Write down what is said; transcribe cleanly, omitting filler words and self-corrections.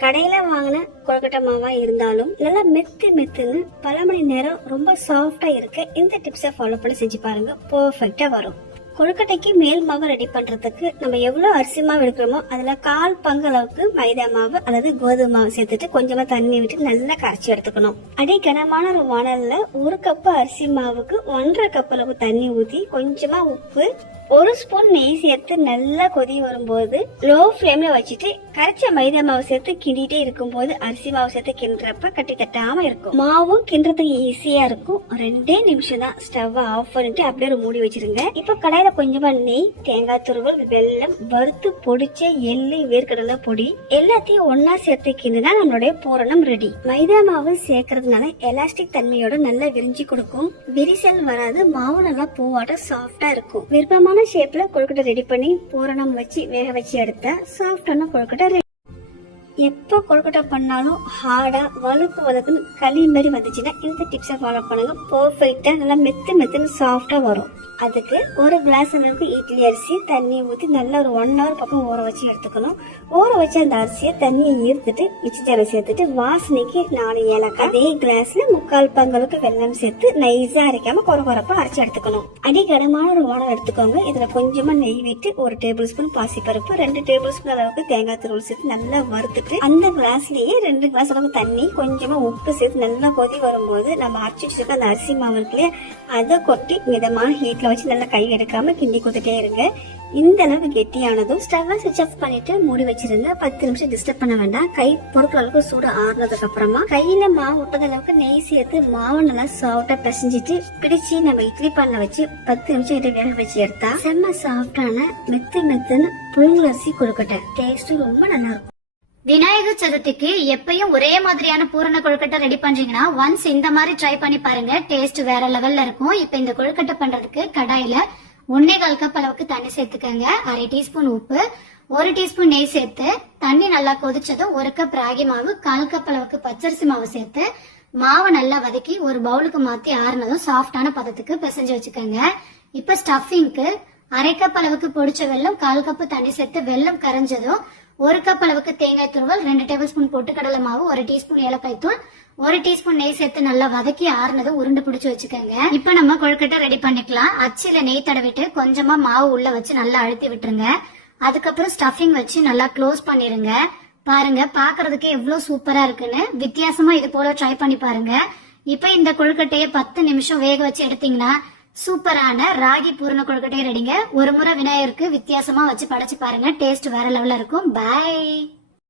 கடையில வாங்கின கொழுக்கட்டை மாவா இருந்தாலும் நல்லா மெத்துன்னு பல மணி நேரம் ரொம்ப சாஃப்டா இருக்க இந்த டிப்ஸை ஃபாலோ பண்ணி செஞ்சு பாருங்க, பெர்ஃபெக்ட்டா வரும். கொழுக்கட்டைக்கு மேல் மாவு ரெடி பண்றதுக்கு நம்ம எவ்வளவு அரிசி மாவு எடுக்கிறோமோ அதுல 1/4 பங்கு அளவுக்கு மைதா மாவு அல்லது கோதுமை மாவு சேர்த்துட்டு கொஞ்சமா தண்ணி விட்டு நல்லா கரைச்சி எடுத்துக்கணும். அடி கனமான ஒரு வானல்ல 1 கப் அரிசி மாவுக்கு 1.5 கப் அளவு தண்ணி ஊத்தி கொஞ்சமா உப்பு 1 ஸ்பூன் நெய் சேர்த்து நல்லா கொதி வரும்போது லோ ஃபிளேம்ல வச்சுட்டு கரைச்ச மைதா மாவு சேர்த்து கிண்டிட்டே இருக்கும் போது அரிசி மாவு சேர்த்து கிண்டுறப்ப கட்டி தட்டாம இருக்கும். மாவும் கிண்டுறதுக்கு ஈஸியா இருக்கும். 2 நிமிஷம் தான். ஸ்டவ் ஆஃப் பண்ணிட்டு அப்படியே ஒரு மூடி வச்சிருங்க. இப்ப கடாயில கொஞ்சமா நெய், தேங்காய் துருவல், வெல்லம், வறுத்து பொடிச்ச எள்ளு, வேர்க்கடலை பொடி எல்லாத்தையும் ஒன்னா சேர்த்து கிண்டுனா நம்மளுடைய பூரணம் ரெடி. மைதா மாவு சேர்க்கறதுனால எலாஸ்டிக் தன்மையோட நல்லா விரிஞ்சு கொடுக்கும். விரிசல் வராது. மாவு நல்லா பூவாட்ட சாஃப்டா இருக்கும். விருப்பமான ஷேப்ல கொழுக்கட்டை ரெடி பண்ணி பூரணம் வச்சு வேக வச்சு எடுத்தா சாஃப்டான கொழுக்கட்டை ரெடி. எப்ப கொழுக்கட்டை பண்ணாலும் ஹார்டா வலுக்குன்னு களி மாதிரி வந்துச்சுன்னா இந்த டிப்ஸை ஃபாலோ பண்ணுங்க. பெர்ஃபெக்ட்டா நல்லா மெத்துன்னு சாஃப்டா வரும். அதுக்கு 1 கிளாஸ் அளவுக்கு இட்லி அரிசி தண்ணி ஊற்றி நல்லா ஒரு 1 ஹவர் பக்கம் ஊற வச்சு எடுத்துக்கணும். ஊற வச்சு அந்த அரிசியை தண்ணியை ஈர்த்துட்டு மிக்ஸி ஜாரில் சேர்த்துட்டு வாசனைக்கு 4 ஏலக்காய், அதே கிளாஸ்ல 3/4 பங்களுக்கு வெல்லம் சேர்த்து நைஸா அரைக்காம கொரப்பா அரைச்சு எடுத்துக்கணும். அடிக்கடமான ஒரு வானல் எடுத்துக்கோங்க. இதுல கொஞ்சமா நெய் விட்டு 1 டேபிள் ஸ்பூன் பாசிப்பருப்பு, 2 டேபிள் ஸ்பூன் அளவுக்கு தேங்காய் துருவல் சேர்த்து நல்லா வறுத்துட்டு அந்த கிளாஸ்லயே 2 கிளாஸ் அளவுக்கு தண்ணி கொஞ்சமா உப்பு சேர்த்து நல்லா கொதி வரும்போது நம்ம அரைச்சு வச்சிருக்க அந்த அரிசி மாவு இருக்குல்லையே அதை கொட்டி மிதமான ஹீட்ல வச்சு நல்லா கை எடுக்காம கிண்டி கொடுத்துட்டே இருங்க. இந்த அளவுக்கு கெட்டியானதும் ஸ்டவ் ஸ்விட்ச் ஆஃப் பண்ணிட்டு மூடி வச்சிருங்க. 10 நிமிஷம் டிஸ்டர்ப் பண்ண வேண்டாம். கை பொறுக்கிற அளவுக்கு சூடு ஆறுனதுக்கு அப்புறமா கையில மாவு விட்டது அளவுக்கு நெய் சேர்த்து மாவு நல்லா சாஃப்டா பிசைஞ்சிட்டு பிடிச்சி நம்ம இட்லி பான்ல வச்சு 10 நிமிஷம் கிட்ட வேக வச்சு எடுத்தா செம்ம சாஃப்டான மெத்துன்னு புழுங்கல் அரிசி கொழுக்கட்டை. டேஸ்ட் ரொம்ப நல்லா இருக்கும். விநாயகர் சதுர்த்திக்கு எப்பயும் ஒரே மாதிரியான பூரண கொழுக்கட்டை ரெடி பண்றீங்கன்னா ஒன்ஸ் இந்த மாதிரி ட்ரை பண்ணி பாருங்க. டேஸ்ட் வேற லெவல்ல இருக்கும். இப்ப இந்த கொழுக்கட்டை பண்றதுக்கு கடாயில 1.25 கப் அளவுக்கு தண்ணி சேர்த்துக்கங்க. 1/2 டீஸ்பூன் உப்பு, 1 டீஸ்பூன் நெய் சேர்த்து தண்ணி நல்லா கொதிச்சதும் 1 கப் ராகி மாவு, 1/4 கப் அளவுக்கு பச்சரிசி மாவு சேர்த்து மாவை நல்லா வதக்கி ஒரு பவுலுக்கு மாத்தி ஆறுனதும் சாஃப்டான பதத்துக்கு பிசைஞ்சு வச்சுக்கோங்க. இப்ப ஸ்டஃபிங்க்கு 1/2 கப் அளவுக்கு பொடிச்ச வெல்லம், 1/4 கப் தண்ணி சேர்த்து வெல்லம் கரைஞ்சதும் 1 கப் அளவுக்கு தேங்காய் துருவல், 2 டேபிள் ஸ்பூன் பொட்டுக்கடலை மாவு, 1 டீஸ்பூன் ஏலக்காய் தூள், 1 டீஸ்பூன் நெய் சேர்த்து நல்லா வதக்கி ஆறுனதும் உருண்டை பிடிச்சு வச்சுக்கோங்க. இப்ப நம்ம கொழுக்கட்டை ரெடி பண்ணிக்கலாம். அச்சில நெய் தடவிட்டு கொஞ்சமா மாவு உள்ள வச்சு நல்லா அழுத்தி விட்டுருங்க. அதுக்கப்புறம் ஸ்டஃபிங் வச்சு நல்லா க்ளோஸ் பண்ணிருங்க. பாருங்க, பாக்குறதுக்கு எவ்வளவு சூப்பரா இருக்குன்னு. வித்தியாசமா இது போல ட்ரை பண்ணி பாருங்க. இப்ப இந்த கொழுக்கட்டையை 10 நிமிஷம் வேக வச்சு எடுத்தீங்கன்னா சூப்பரான ராகி பூரண கொழுக்கட்டை ரெடிங்க. ஒரு முறை விநாயகருக்கு வித்தியாசமா வச்சு படைச்சு பாருங்க. டேஸ்ட் வேற லெவல்ல இருக்கும். பை.